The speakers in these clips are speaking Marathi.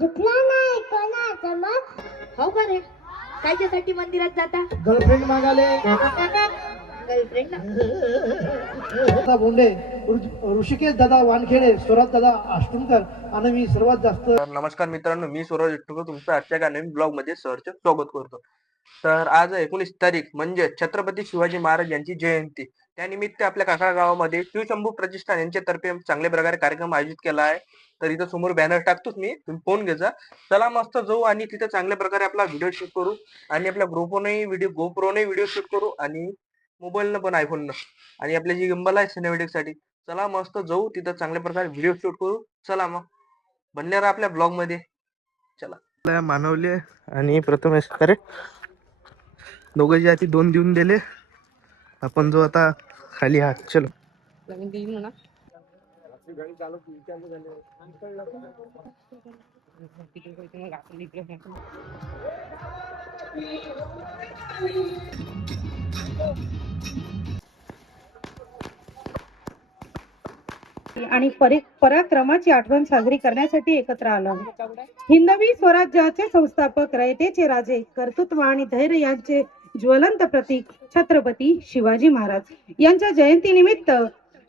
झुकला नाही कोणाचा मग. हो का रे? कायच्यासाठी मंदिरात जाता? गर्लफ्रेंड मागाले. गर्लफ्रेंड? दादा बोंडे, ऋषिकेश दादा वानखेडे, स्वराज दादा आष्टुमकर आणि मी सर्वात जास्त. नमस्कार मित्रांनो, मी सूरज इट्टूकर तुमचं आजच्या एका नवीन ब्लॉग मध्ये सहर्ष स्वागत करतो. तर आज 19 तारीख म्हणजे छत्रपती शिवाजी महाराज यांची जयंती. त्यानिमित्त आपल्या काका गावामध्ये शिवशंभू प्रतिष्ठान यांच्यातर्फे चांगल्या प्रकारे कार्यक्रम आयोजित केला आहे. तर इथं समोर बॅनर टाकतोच मी, तुम्ही फोन घ्यायचा. चला मस्त जाऊ आणि तिथे चांगल्या प्रकारे आपला व्हिडिओ शूट करू आणि आपल्या गोप्रोने व्हिडिओ शूट करू आणि मोबाईलनं पण आयफोननं आणि आपली जी गिंबल आहे सिनेमॅटिक साठी. चला मस्त जाऊ तिथं चांगल्या प्रकारे व्हिडिओ शूट करू. चला मग बनणार आपल्या ब्लॉग मध्ये. चला मानवले आणि प्रथमेश करे दोघांची हाती 2 देऊन दिले. आपण जो आता खाली हात चलो आणि पराक्रमाची आठवण साजरी करण्यासाठी एकत्र आलो. हिंदवी स्वराज्याचे संस्थापक, रयतेचे राजे, कर्तृत्व आणि धैर्य यांचे ज्वलंत प्रतीक छत्रपती शिवाजी महाराज यांच्या जयंतीनिमित्त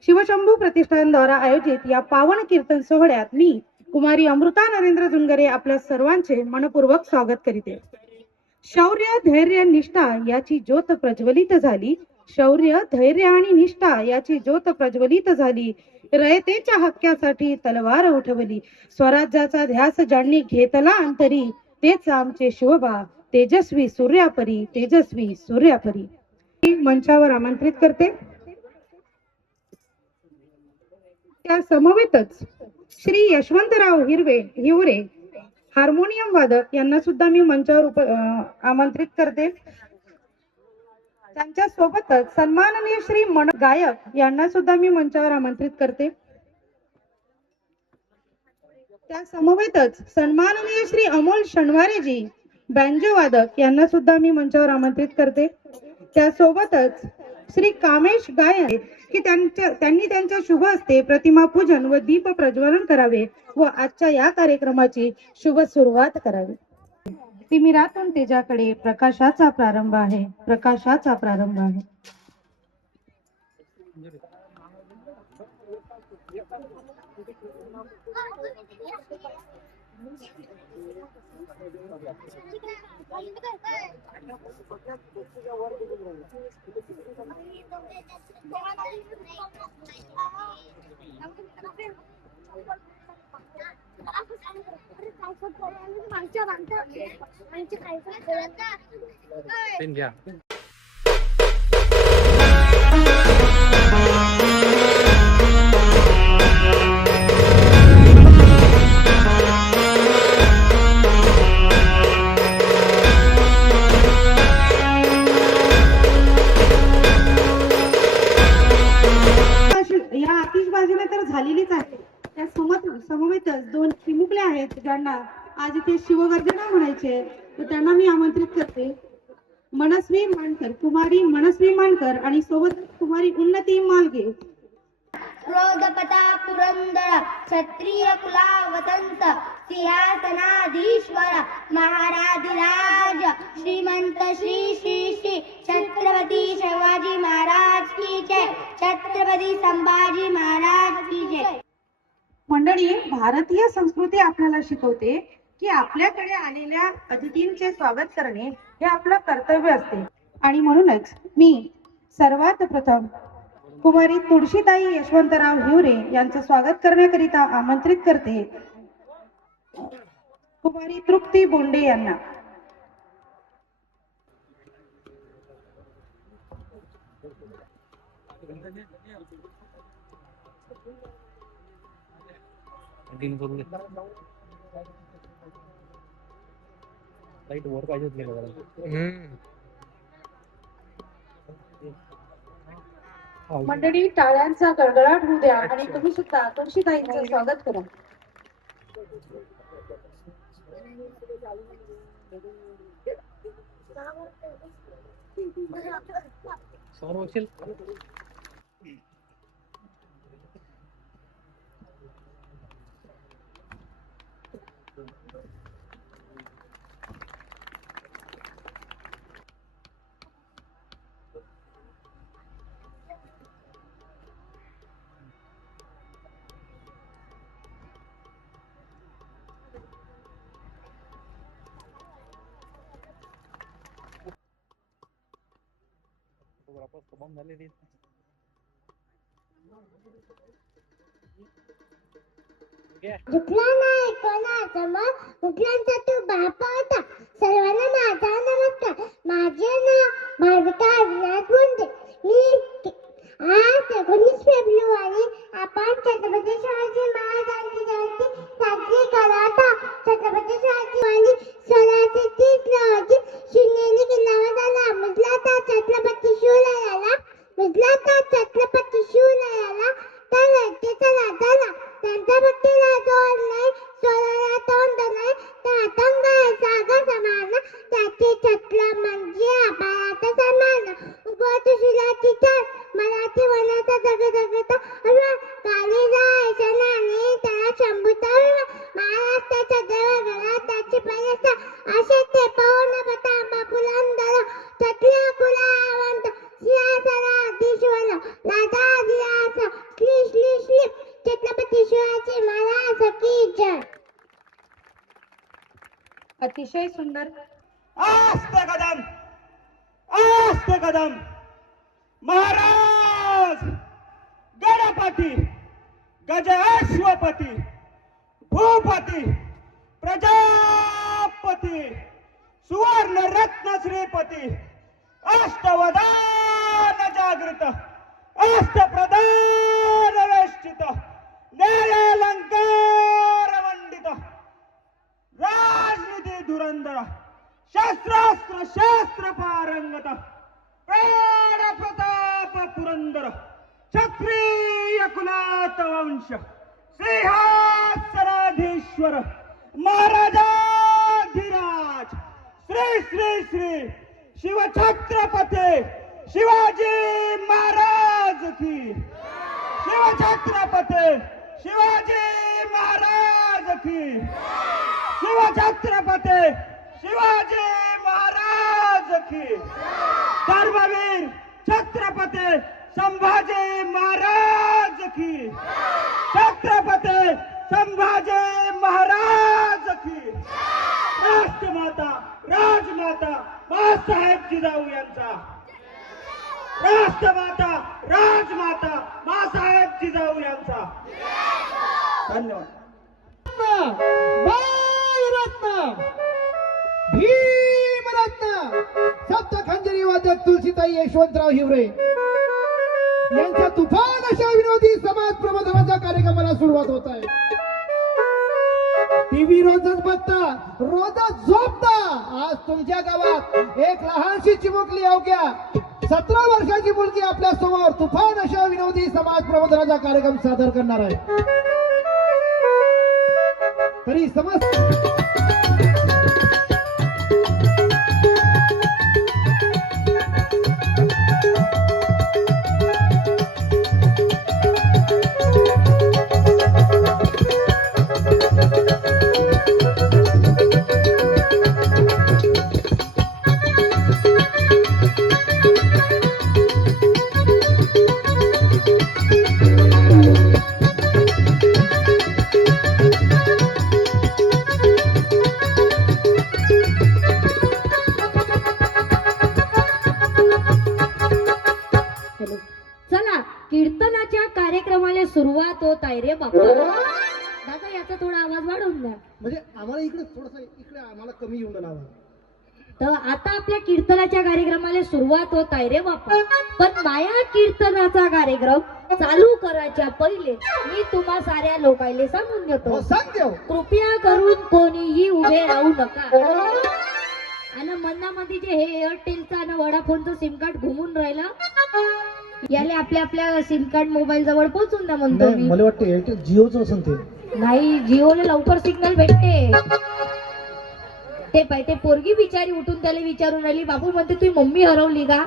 शिवशंभू प्रतिष्ठानद्वारा आयोजित या पावन कीर्तन सोहळ्यात मी कुमारी अमृता नरेंद्र जुनगरे आपल्या सर्वांचे मनपूर्वक स्वागत करीते. शौर्य, धैर्य, निष्ठा याची ज्योत प्रज्वलित झाली. शौर्य, धैर्य आणि निष्ठा याची ज्योत प्रज्वलित झाली. रयतेच्या हक्कासाठी तलवार उठवली. स्वराज्याचा ध्यास ज्यांनी घेतला अंतरी, तेच आमचे शिवबा, तेजस्वी सूर्यापरी, तेजस्वी सूर्यापरी. मंचावर आमंत्रित करते. त्या समवेतच श्री यशवंतराव हिवरे हार्मोनियम वादक यांना सुद्धा मी मंचावर आमंत्रित करते. त्यांच्या सोबतच सन्माननीय श्री गायक यांना सुद्धा मी मंचावर आमंत्रित करते. त्या समवेतच सन्माननीय श्री अमोल शनवारेजी बँजो वादक यांना सुद्धा मी मंचावर आमंत्रित करते. त्यासोबतच श्री कामेश गायक की त्यांनी त्यांच्या शुभ हस्ते प्रतिमा पूजन व दीप प्रज्वलन करावे व आजच्या या कार्यक्रमाची शुभ सुरुवात करावी. तिमिरातून तेजाकडे प्रकाशाचा प्रारंभ आहे, प्रकाशाचा प्रारंभ आहे. या आतिषबाजीने तर झालेलीच आहे. त्या समवेतच 2 चिमुकले आहेत ज्यांना आज इथे शिवगर्जना म्हणायचे, तर त्यांना मी आमंत्रित करते. मनस्वी मानकर, कुमारी मनस्वी मानकर आणि सोबत कुमारी उन्नती मालगे. क्रोधपता पुरंदर क्षत्रिय कुलावतंस सिंहासनाधीश्वर महाराधिराज श्रीमंत श्री श्री श्री छत्रपती शिवाजी महाराज की जय. छत्रपती संभाजी महाराज की जय. मंडळी, भारतीय संस्कृती आपल्याला शिकवते की आपल्याकडे आलेल्या अतिथींचे स्वागत करणे हे आपलं कर्तव्य असते. आणि म्हणूनच मी सर्वात प्रथम कुमारी तुळशीताई यशवंतराव हिवरे यांचं स्वागत करण्याकरिता आमंत्रित करते. कुमारी तृप्ती बोंडे यांना. मंडळी, टाळ्यांचा गडगडाट होऊ द्या आणि तुम्ही सुद्धा तुळशीताईंचं स्वागत करा. झुकला नाही कोणाचा मग कुठल्यांचा तू बाप होता. सर्वांना माझा नमस्कार. माझे नाव मालविका अविनाश मुंडे. मी आज 19 फेब्रुवारी आपण छत्रपती शिवाजी महाराजांची जयंती साजरी करत आहोत. छत्रपती शिवाजी आणि 1630 रोजी शिवनेरी किल्ल्यावर आला. मुजला तर छत्रपती शिवरायाला छत्रपती शिवरायाला त्या लंकेचा राजा झाला. त्यांच्या भक्तीला जोड नाही, स्वराला तोंड नाही, त्या आतंक सागर समान. त्याचे छत्र म्हणजे आभाळाचा सन्मान. उगवत शिलाची चाल मराठी वनाचा जगजगता काली जायच्या नाणे त्याला शंभूचा महाराष्ट्राच्या देवगडा त्याची प्रयत्न असे ते पवन पतांबा पुरंदर छत्र्या कुलावंत सिंहासना धीश्वर राजा दिलास श्री श्री श्री छत्रपती शिवाजी महाराज की जय. अतिशय सुंदर. आस्ते कदम महाराज गणपती गजअश्वपती भूपती प्रजापती सुवर्ण रत्न श्रीपती अष्टवदान जागृत अष्टप्रधान वेष्टित न्यायालंकार मंडित राजनीती धुरंधर शस्त्रास्त्र शास्त्र पारंगत प्राण प्रताप पुरंदर क्षत्रिय कुलात वंश सिंहासनाधीश्वर महाराजाधिराज श्री श्री श्री शिवछत्रपती शिवाजी महाराज की. शिवछत्रपती शिवाजी महाराज की. शिवछत्रपती शिवाजी महाराज की. धर्मवीर छत्रपती संभाजी महाराज की. छत्रपती संभाजी महाराज की. राष्ट्रमाता राजमाता बाळासाहेब जिजाऊ यांचा. राष्ट्रमाता राजमाता बाळासाहेब जिजाऊ यांचा. धन्यवाद. भीमरत्न सप्तखंजरी वादक तुलसीताई यशवंतराव हिवरे यांच्या तुफान अशा विनोदी समाज प्रबोधनाच्या कार्यक्रमाला सुरुवात होत आहे. टीव्ही रोजच बघता, रोजच झोपता. आज तुमच्या गावात एक लहानशी चिमुकली अवघ्या 17 वर्षाची मुलगी आपल्या समोर तुफान अशा विनोदी समाज प्रबोधनाचा कार्यक्रम सादर करणार आहे. तरी समज कीर्तनाच्या कार्यक्रमाला सुरुवात होत आहे रे बापा. दादा याचा थोडा आवाज वाढवून द्या. म्हणजे आम्हाला इकडे थोडस इकडे आम्हाला कमी येऊन राहिला. तर आता आपल्या कीर्तनाच्या कार्यक्रमाला सुरुवात होत आहे रे बापा. पण माया कीर्तनाचा कार्यक्रम चालू करायच्या पहिले मी तुम्हा साऱ्या लोकांना सांगून देतो. कृपया करून कोणीही उभे राहू नका. आणि मनामध्ये जे हे एअरटेलचा आणि वडाफोनचं सिम कार्ड घुमून राहिला याले आपल्या सिम कार्ड मोबाईल जवळ पोहोचून द्या म्हणतो मी. मला वाटतं एअरटेल जिओचं असेल ते. नाही, जिओला लवकर सिग्नल भेटते. ते पाय ते पोरगी बिचारी उठून त्याला विचारून राहिली, बाबू म्हणते तुझी मम्मी हरवली का.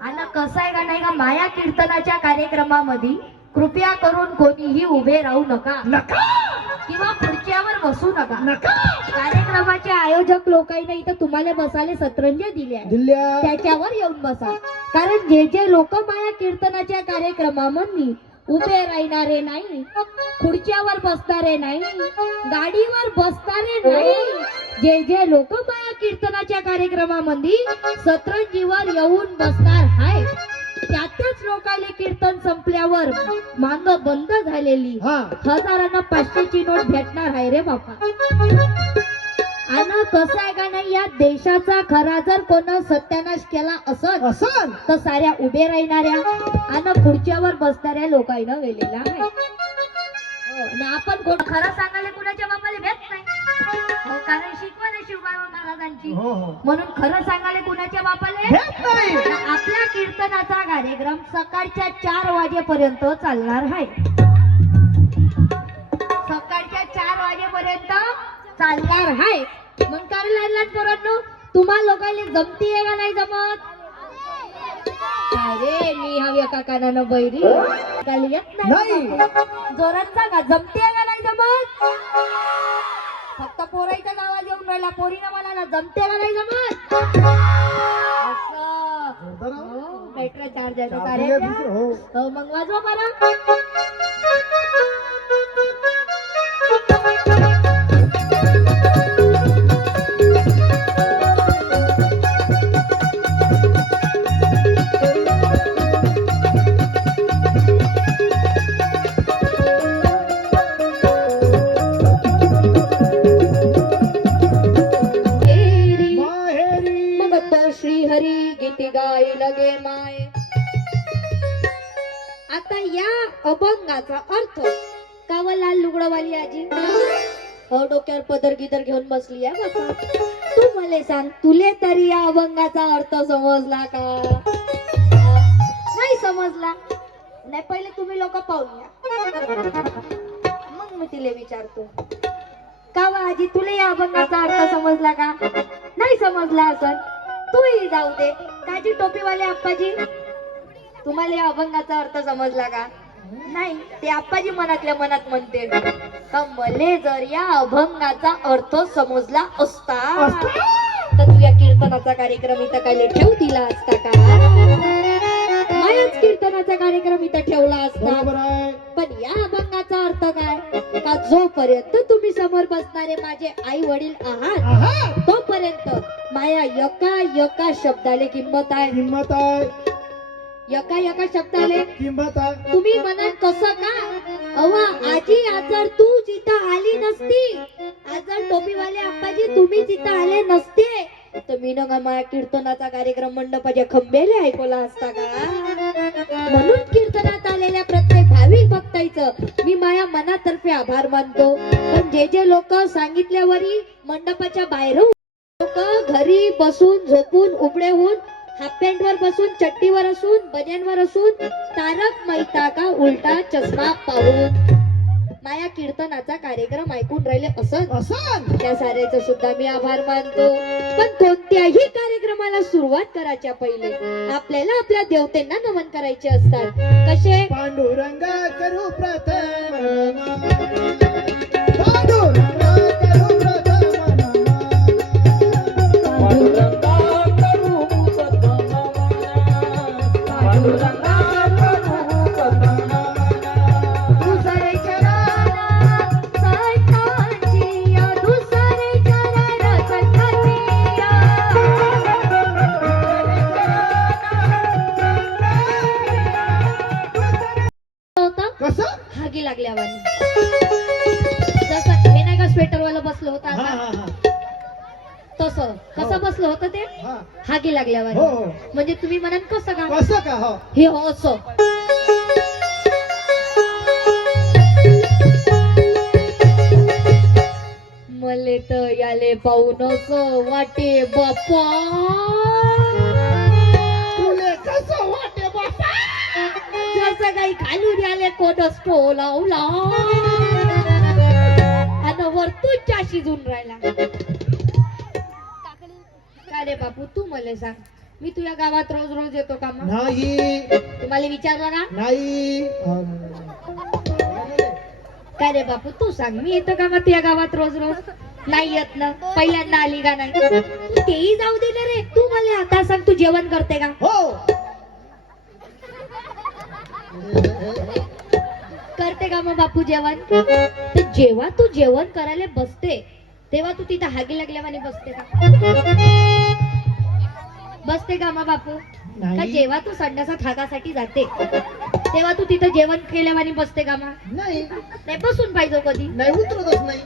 आणि कसं आहे का नाही का, माया कीर्तनाच्या कार्यक्रमामध्ये कृपया करून कोणीही उभे राहू नका किंवा खुर्च्यावर बसू नका. कार्यक्रमाचे आयोजक लोकांना इथं तुम्हाला बसायला सतरंज्या दिल्या, त्याच्यावर येऊन बसा. कारण जे जे लोक माया कीर्तनाच्या कार्यक्रमामध्ये उभे राहणारे नाही, खुर्च्यावर बसणारे नाही, गाडीवर बसणारे नाही, जे जे लोक माया कीर्तनाच्या कार्यक्रमामध्ये सतरंजीवर येऊन बसणार हाय. त्यातच लोकांले कीर्तन संपल्यावर मांग बंद झालेली हा हजारांना 500ची नोट भेटणार आहे रे बापा. आणि कसं आहे का नाही, या देशाचा खरा जर कोण सत्यानाश केला असत असं तर साऱ्या उभे राहणाऱ्या आणि खुर्च्यावर बसणाऱ्या लोकांना वेलेला आहे. हो, आणि आपण कोण खरं सांगायला कुणाच्या बापाला भेट नाही. हो, कारण शिकवण आहे शिवबाबा महाराजांची. हो हो म्हणून खरं सांगायला कुणाच्या बापाला हेच नाही. आपल्या कीर्तनाचा कार्यक्रम सकाळच्या 4 वाजेपर्यंत चालणार आहे. सकाळच्या 4 वाजेपर्यंत चालणार आहे. मग काय लहान लहान पोरांनो, तुम्हा लोकांना जमतीये का नाही जमत? अरे मी हवी एका कानानं बैरी काली येत नाही. जोरात सांगा, जमतीये का नाही जमत? फक्त पोराईच्या नावा येऊन राहिला, पोरीनं मला ना जमते का नाही जमत? असं बॅटरी चार्ज आहे तो कार्याचा. हो हो, मग वाजवा बरं. माहेरी मग तो श्रीहरी गीती गाई लगे माय. आता या अभंगाचा अर्थ कावा लाल लुगडवाली आजी हो डोक्यावर पदर गिदर घेऊन बसली आहे बाबा. तू मला सांग, तुले तरी या अभंगाचा अर्थ समजला का? नाही समजला. नाही, पहिले तुम्ही लोक पाहून या, मग मी तिला विचारतो. का वा आजी, तुला या अभंगाचा अर्थ समजला का? नाही समजला असन, तूही जाऊ दे. काजी टोपीवाले आप्पाजी, तुम्हाला या अभंगाचा अर्थ समजला का? नाही, ते आप्पाजी मनातल्या मनात म्हणते का मले जर या अभंगाचा अर्थ समजला असता तर तू या कीर्तनाचा कार्यक्रम इथं काय ठेवू दिला असता का? मायाच कीर्तनाचा कार्यक्रम इथं ठेवला असता. बरोबर आहे. पण या अभंगाचा अर्थ काय? का जोपर्यंत तुम्ही समोर बसणारे माझे आई वडील आहात आहा तोपर्यंत माया एका शब्दाले किंमत आहे. किंमत आहे. एका शब्दाले किंमत आहे. तुम्ही म्हणाल कसं का? अवा आजी, आज जर तू जिथं आली नसती, आज जर टोपीवाले आप्पाजी तुम्ही जिथं आले नसते तर मी ना माझ्या कीर्तनाचा कार्यक्रम मंडपाच्या खंबेले ऐकवला असता का? म्हणून कीर्तनात आलेल्या प्रत्येक भाविक भक्ताईचं मी माझ्या मनातर्फे आभार मानतो. पण जे लोक सांगितल्यावरही मंडपाच्या बाहेर लोक घरी बसून झोपून उबडे होऊन हाफ पॅन्ट वर बसून चट्टीवर असून बन्यांवर असून तारक मेहता का उलटा चष्मा पाहून माया कीर्तनाचा कार्यक्रम ऐकून राहिले असं त्या साऱ्याचं सुद्धा मी आभार मानतो. पण कोणत्याही कार्यक्रमाला सुरुवात करायच्या पहिले आपल्याला आपल्या देवतेंना नमन करायचे असतात. कसे? पांडुरंगा करू प्रथम पांडुरंगा करू प्रथम पांडुरंगा हागी लागल्यावर जसं हे नाही का स्वेटर वाला बसलं होतं आता तसं कसं बसलं होतं ते हागी लागल्यावर. हो म्हणजे तुम्ही म्हणाल कसं का? कसं का? हो हे हो असं. मले तर याले पाहूनच वाटे बाप्पा, तुले कसं वाटे बापा? जसं काही घालून आले कोणच लावला आणि वरतून चा शिजून राहिला. का रे बापू, तू मला सांग, मी तुझ्या गावात रोज रोज येतो का? मग नाही तुम्हाला विचारलं का? नाही. का रे बापू, तू सांग, मी येतो का मग तुझ्या गावात रोज रोज? नाही येत ना. पहिल्यांदा आली का नाही? तू तेही जाऊ दे ना रे. तू मला आता सांग, तू जेवण करते का? हो करते का मग बापू जेवण? तर जेव्हा तू जेवण करायला बसते तेव्हा तू तिथं हागी लागल्यावानी बसते का? बसते का मा बापू? का नाही. जेव्हा तू संडासात हागासाठी जाते तेव्हा तू तिथं जेवण केल्यावानी बसते का मा? नाही नाही बसून पाहिजे कधी. नाही उतरतच नाही.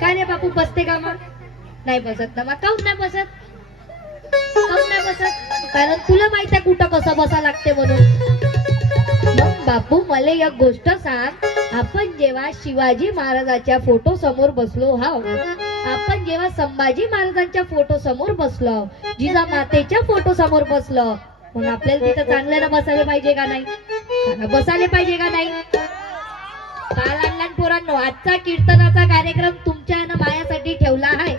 काय रे बापू बसते का मा? नाही बसत ना मा. काऊन नाही बसत? काऊन नाही बसत? कारण तुला माहित आहे कुठं कसं बसा लागते म्हणून. मग बापू मला एक गोष्ट सांग, आपण जेव्हा शिवाजी महाराजांच्या फोटो समोर बसलो हाव, आपण जेव्हा संभाजी महाराजांच्या फोटो समोर बसलो, जिजामातेच्या फोटो समोर बसलो, मग आपल्याला तिथं चांगल्यानं बसायला पाहिजे का नाही? बसायला पाहिजे का नाही? लहान पोरांनो, आजचा कीर्तनाचा कार्यक्रम तुमच्या आणि माझ्यासाठी ठेवला आहे,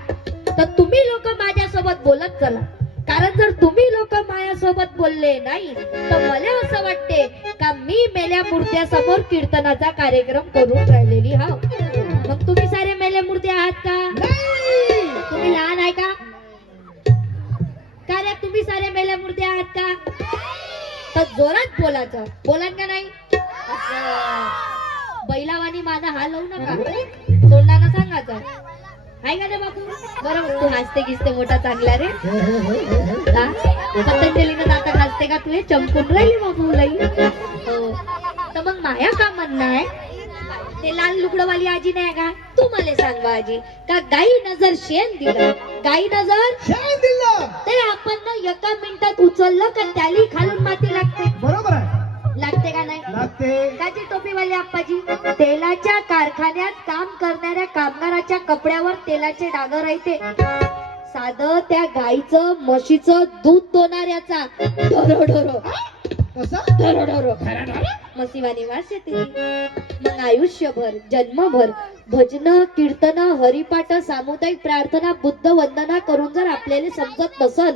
तर तुम्ही लोक माझ्यासोबत बोलत चला. कारण जर तुम्ही लोक माझ्यासोबत बोलले नाही तर मला असं वाटते का मी मेल्या मूर्त्या समोर कीर्तनाचा कार्यक्रम करून राहिलेली हा. मग तुम्ही सारे मेल्या मूर्ती आहात का? तुम्ही लहान आहे का? का रे तुम्ही सारे मेल्या मूर्ती आहात का? तर जोरात बोलायचं. बोलान का नाही? बैलावानी माझा हाल होऊ नका, तोंडानं सांगायचं. आहे का रे बापू? बरोबर. तू हसते गिसते मोठा चांगला रे. पतंजलीनं नाटक हसते का तुले? चमकून राहिली बापू लई. हो. तर मग माया का म्हणणं आहे, ते लाल लुगडवाली आजी नाही का? तू मला सांग आजी, का गाई नजर शेण दिलं, गाई नजर शेण दिलं ते आपण ना एका मिनिटात उचललं का त्याली खालून माती लागते. बरोबर आहे. लागते का नाही? लागते. काची टोपीवाली आप्पाजी? तेलाच्या कारखान्यात काम करणाऱ्या कामगाराच्या कपड्यावर तेलाचे डाग राहते. साधं त्या गाईचं म्हशीचं दूध दोनाऱ्याचा ढोरो ढोरो कसं ढोरो ढोरो मसिवानी वास येते. मग आयुष्यभर जन्मभर भजन कीर्तन हरिपाठ सामुदायिक प्रार्थना बुद्ध वंदना करून जर आपल्याला समजत नसल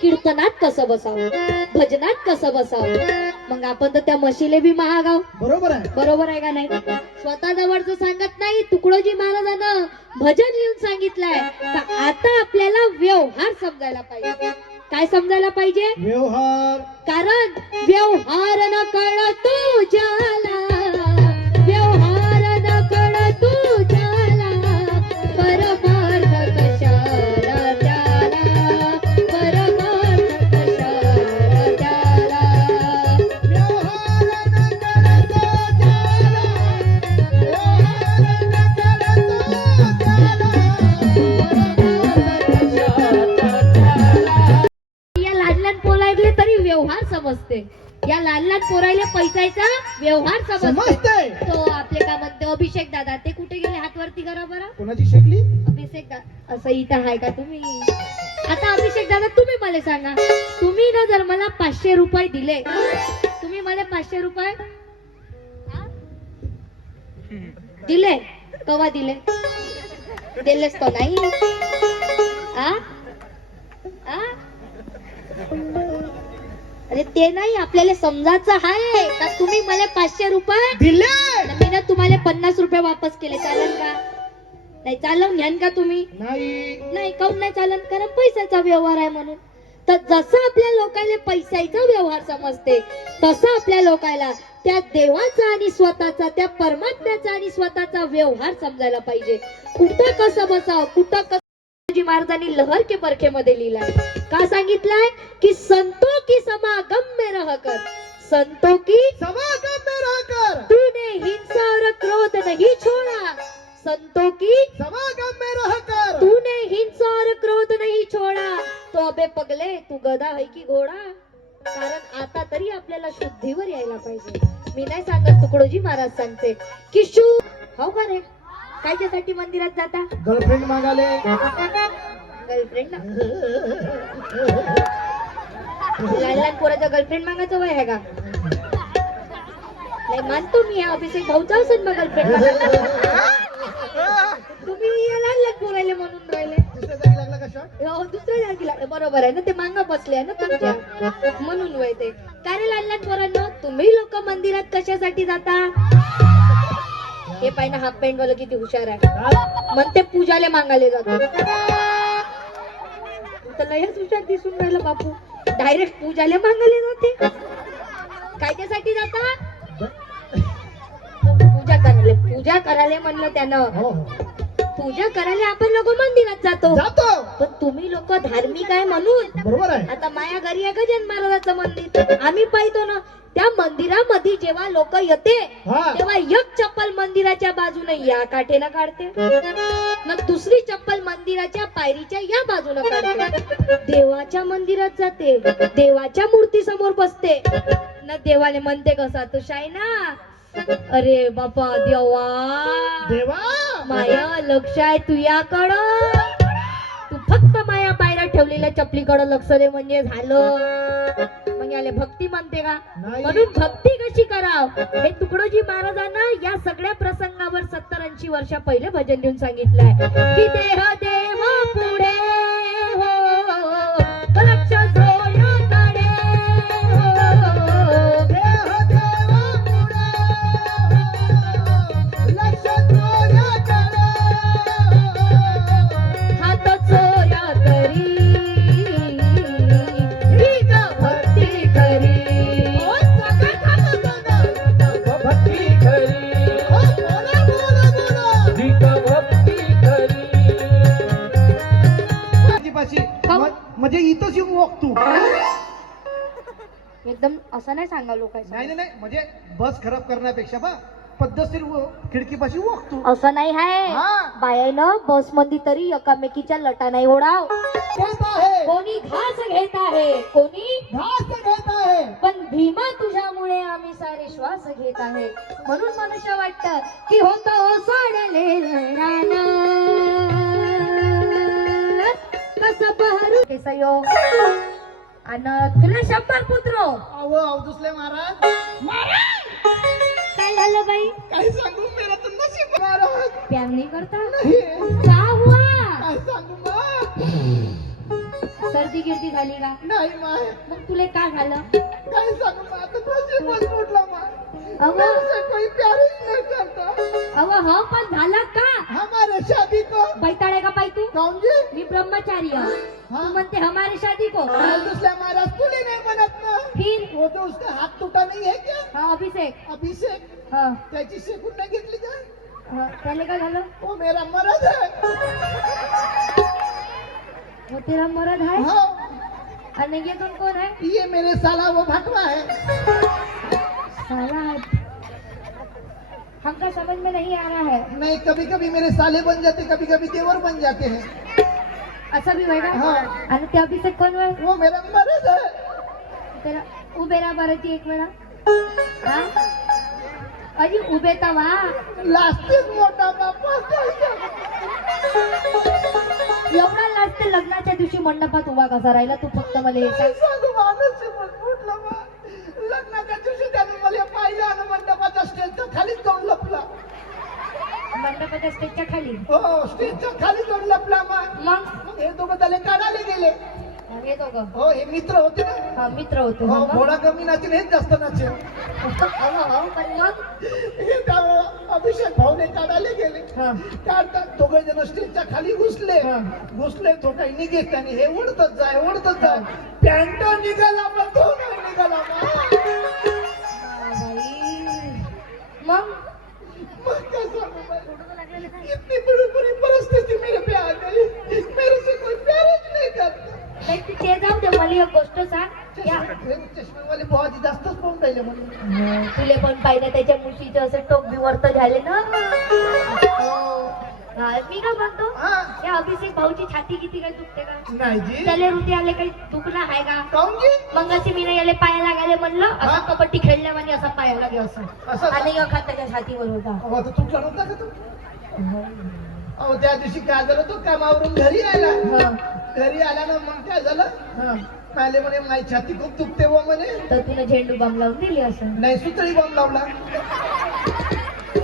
कीर्तनात कसं बसावं, भजनात कसं बसावं, मग आपण तर त्या म्हशीले बी महागाव. बरोबर आहे. बरोबर आहे का नाही? स्वतः जवळचं सांगत नाही, तुकडोजी महाराजांना भजन लिहून सांगितलंय का आता आपल्याला व्यवहार समजायला पाहिजे. काय समजायला पाहिजे? व्यवहार. कारण व्यवहार न कळ तुझ्याला, व्यवहार न कळ तुझ्याला, परमार्थ कशाला त्याला, परमार्थ कशाला त्याला. व्यवहार न करतो त्याला, व्यवहार न करतो त्याला. या लहान लहान पोरायले तरी व्यवहार समजते, या लहान लहान पोरायले पैसाचा व्यवहार समजते. समजते. तो आपले का म्हणते अभिषेक दादा, ते कुठे गेले? हात वरती करा बरं. कोणाची शेकली? अभिषेक दादा असं इथं आहे का तुम्ही? आता अभिषेक दादा तुम्ही मला सांगा, तुम्ही ना जर मला 500 रुपये दिले, तुम्ही मला 500 रुपये दिले, कवा दिले? दिलेच तो नाही. आ? आ? अरे ते नाही, आपल्याला समजायचं आहे का तुम्ही मला 500 रुपये दिले. मी ना तुम्हाला 50 रुपये वापस केले, चालेल का? नाही चालवून घ्यान का तुम्ही? नाही. नाही. काऊन नाही चालन? कारण पैशाचा व्यवहार आहे म्हणून. तर जसं आपल्या लोकांना पैशाचा व्यवहार समजते तसं आपल्या लोकांना त्या देवाचा आणि स्वतःचा, त्या परमात्म्याचा आणि स्वतःचा व्यवहार समजायला पाहिजे. कुठं कसं बसावं, कुठं कसं. महाराजांनी लहर के बरखे मध्ये लिहिलाय, का सांगितलंय की संतो की समागम में रहकर, संतो की समागम में रहकर तूने हिंसा और क्रोध नहीं छोड़ा, संतों की समागम में रहकर तूने हिंसा और क्रोध नहीं छोड़ा. तो अबे पगले, तू गधा है की घोडा? कारण आता तरी आपल्याला शुद्धीवर यायला पाहिजे. मी नाही सांगत, तुकडोजी महाराज सांगते की हो का रे? कायच्यासाठी मंदिरात जाता? गर्लफ्रेंड मागाले. गर्लफ्रेंड? लहान लहान पोराचा गर्लफ्रेंड मागायचं वय आहे का? नाही मानतो मी, हा अभिषेक भाऊचा असेल मग गर्लफ्रेंड. तुम्ही या लहान लहान पोरायले म्हणून राहिले. दुसऱ्या जागी लागला का शॉट? हो, दुसऱ्या जागी लागले. बरोबर आहे ना, ते मांगा बसले आहे ना तुमच्या, म्हणून वय ते. काय रे लहान लहान पोरांनो, तुम्ही लोक मंदिरात कशासाठी जाता? हे पाहिजे हाफ पॅन्ट वाला किती हुशार आहे, म्हणते पूजाले मागायला जातो. तर लयच हुशार दिसून राहिलं बापू, डायरेक्ट पूजाले मागायला जाते. कायच्यासाठी जाता? पूजा करायला. पूजा पूजा करायला म्हणलं त्यानं, हो पूजा करायला आपण लोक मंदिरात जातो. जातो, पण तुम्ही लोक धार्मिक आहे म्हणून. बरोबर आहे. आता माया घरी आहे गजानन महाराजाचं मंदिर, आम्ही पाहतो ना त्या मंदिरामध्ये जेव्हा लोक येते हा. तेव्हा एक चप्पल मंदिराच्या बाजूने या काठेनं काढते, मग दुसरी चप्पल मंदिराच्या पायरीच्या या बाजूने काढते, देवाच्या मंदिरात जाते, देवाच्या मूर्ती समोर बसते न देवाने म्हणते कसा तू शाय ना. अरे बापा देवा, देवा माया लक्ष आहे तुझ्याकडं, तू फक्त माया पायऱ्या ठेवलेल्या चपलीकडं लक्ष दे म्हणजे झालं. मग याले भक्ती म्हणते का? नाही. म्हणून भक्ती कशी कराव हे तुकडोजी महाराजांना या सगळ्या प्रसंगावर 70-80 वर्षा पहिले भजन देऊन सांगितलंय की देह देवा पुढे हो लक्ष जोड्याकडे हो. देह देवा पुढे, लक्ष जोड्याकडे. हात चोया करी हीच भक्ती करी. भक्ती खरी, हो, बोला, बोला, बोला. पाशी, म्हणजे इथंच येऊन वॉक तू. एकदम असं नाही सांगा लोकांना. नाही नाही नाही, म्हणजे बस खराब करण्यापेक्षा बा पद्धतशीर खिडकीपाशी वॉक तू. असं नाही आहे हा. बायानं बस मध्ये तरी एकामेकीच्या लटा नाही ओढाव. घेत आहे, कोणी घास घेत आहे, कोणी घास घेत आहे. पण भीमा तुझ्यामुळे आम्ही सारे श्वास घेत आहे. म्हणून मनुष्य वाटत की होतो सोडले कसं बहरू केसयो आणि तुला 100 पुत्र. अहो अवधूसले महाराज, काय झालं बाई? काय सांगू, मेरा तर नशीब महाराज. प्यार नाही करता नाही, का हुआ? काय सांगू मग. सर्दी गिर्दी झाली का? नाही माय, मग तुले काय झालं? काय सांगू मग, आता नशीबच फुटला माय. अहो मेरे कोई प्यार ही नहीं करता. अहो हो पण झालं का? हमारे शादी को. बैताडे का पाय तू? कौन जी? मी ब्रह्मचारी हूँ. हाँ? तू म्हणते हमारी शादी को. अवधूसले महाराज तुले नहीं बनत ना. फिर वो तो उसका हाथ टूटा नहीं है क्या? हा अभिषेक. अभिषेक, हा त्याची शेकून नाही घेतली का? हा, त्याले काय झालं? वो मेरा मरद है. वो तेरा मरद है हाँ, आणि ये तुम कोण है? ये मेरे साला वो भटवा है. साला है. हमका समझ में नहीं आ रहा है. नहीं, कभी कभी मेरे साले बन जाते, कभी कभी देवर बन जाते हैं. असं भी होएगा. हा. आणि ते अभिषेक कोण होय? वो मेरा मरद है. तेरा उभे राहा बरं ती एक वेळा. हा अजी उभे तर वा. लास्टिक मोठा बापा. एवढा लास्ट लग्नाच्या दिवशी मंडपात उभा कसा राहिला तू? फक्त मला हे काय सांग. सांगू, माणूस फुटला बा. लग्नाच्या दिवशी त्याने मला पाहिलं आणि मंडपाच्या स्टेजच्या खाली जाऊन लपला. मंडपाच्या स्टेजच्या खाली. हो, स्टेजच्या खाली जाऊन लपला मग. मग मग हे दोघं त्याला काढायला गेले. हे दोघं हो, हे मित्र होते ना. हा मित्र होते. हो, मग? घोडा कमी नाचेल, हेच जास्त नाचेल. पण मग हे त्या अभिषेक भाऊने काढायला गेले. हा. काढतात दोघे जण स्टेजच्या खाली घुसले. हा. घुसले तो काही निघेत आणि हे उडतच जाय. पॅन्ट निघाला पण तो नाही निघाला. बाई. मग मग काय सांगू बाई? इतनी बुरी परिस्थिती मेरे पे आ गई. मेरे से कोई प्यार ही नहीं करता. नाही तू ते जाऊ दे. मला एक गोष्ट सांग. या चष्मेवाले भावाजी जास्तच पाहून राहिले म्हणून. तुले पण पाहिलं त्याच्या मुशीचं असं टोक बिवर्त झाले ना. हा, मी काय म्हणतो हा. या अभिषेक भाऊची छाती किती काही दुखते का? नाही जी. त्याले हृदय आले काही दुखणं आहे का? काहून जी? मंगाची मी याले पायाला गेले म्हणलं हा? असं कबड्डी खेळल्यावानी असा पायाला गे असं असं? आणि एखाद त्याच्या छातीवर होता. अहो, आता तुटला नव्हता का तू? अहो, त्या दिवशी काय झालं, तो कामावरून घरी आला. हा, घरी आला ना, मग काय झालं, हा. माले म्हणे माझी छाती खूप दुखते व म्हणे. तर तुला झेंडू बाम लावून दिली असं. नाही, सुतळी बॉम्ब लावला.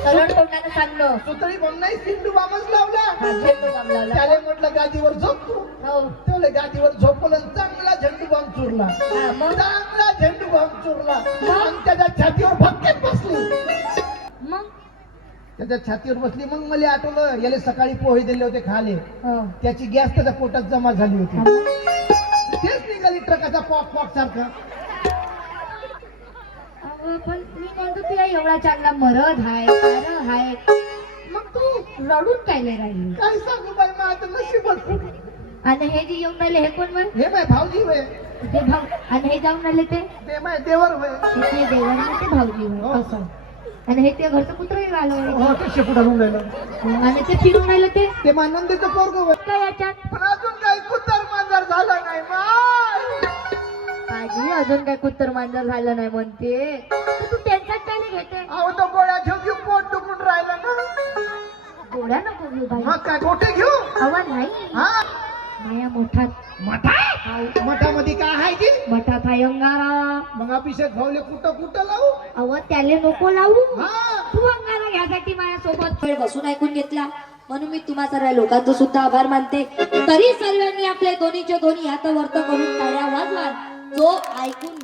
सरळ तोंडानं सांगणं. सुतळी बॉम्ब नाही, सिंधू बॉम्बच लावला. हा, झेंडू बाम लावला. त्याला म्हटलं गादीवर झोप तू. हो. त्याला गादीवर झोपलं आणि चांगला झेंडू बॉम्ब चुरला. हा, मग चांगला झेंडू बॉम्ब चुरला आणि त्याच्या छातीवर भक्केत बसली. मग त्याच्या छातीवर बसली. मग मला आठवलं, याला सकाळी पोहे दिले होते खाले, हो. त्याची गॅस त्याच्या पोटात जमा झाली होती. तेच निघाली ट्रकाचा पॉक पॉक सारखं. अहो, पण मी म्हणतो तुला एवढा चांगला मरद हाय, सारं हाय, रडून काय नाही राहिली. काय सांगू बाई माझं नशीबच. आणि हे जे येऊन राहिले हे कोण म्हण? हे बाय भाऊजी होय. ते भाऊ. आणि हे जाऊन राहिले ते ते माय देवर होय. ते देवाने ते भाऊजी होय. असं. आणि हे ते घरचं कुत्रही आलं. हो ते शेपूट आणून राहिलं. आणि ते फिरून राहिलं ते ते नंदीचं पोरग होय. काय याच्यात? पण अजून काही कुत्तर मांजर झाला नाही माय. आजी अजून काय कुत्तर मांजर झालं नाही म्हणते. तर तू त्यांच्यात काय नाही घेते? अहो तो गोळ्या घेऊ घेऊ पोट दुखून राहिला ना. गोळ्या नको घेऊ बाई. मग काय गोटे घेऊ. हवा नाही. हा माया मोठात. मठा मठामध्ये काय आहे की. मठात आहे अंगारा. मग अभिषेक भाऊले कुठं कुठं लावू. अव त्याले नको लावू. हा तू अंगारा घ्यासाठी माझ्यासोबत वेळ बसून ऐकून घेतला म्हणून मी तुम्हा सर्व लोकांचं सुद्धा आभार मानते. तरी सर्वांनी आपले दोन्हीचे दोन्ही हात वर्त करून टाळ्या वाजवा जो ऐकून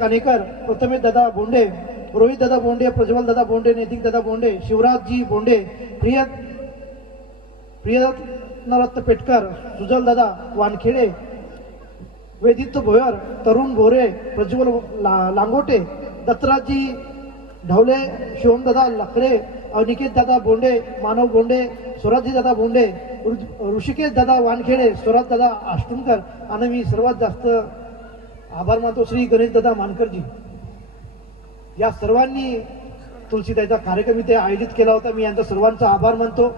कानेकर, प्रथमेश दादा बोंडे, रोहित दादा बोंडे, प्रज्वल दादा बोंडे, नैतिक दादा बोंडे, शिवराजजी बोंडे, प्रियरत्न पेटकर, सुजल दादा वानखेडे, वेदित्य भोयर, तरुण भोरे, प्रज्वल लांगोटे, दत्तराजी ढवले, शिवम दादा लकडे, अनिकेत दादा बोंडे, मानव बोंडे, स्वराजी दादा बोंडे, ऋषिकेश दादा वानखेडे, स्वराज दादा आष्टुमकर आणि मी सर्वात जास्त आभार मानतो श्री गणेश दादा मानकरजी. या सर्वांनी तुलसीताईचा कार्यक्रम इथे आयोजित केला होता. मी यांचा सर्वांचा आभार मानतो.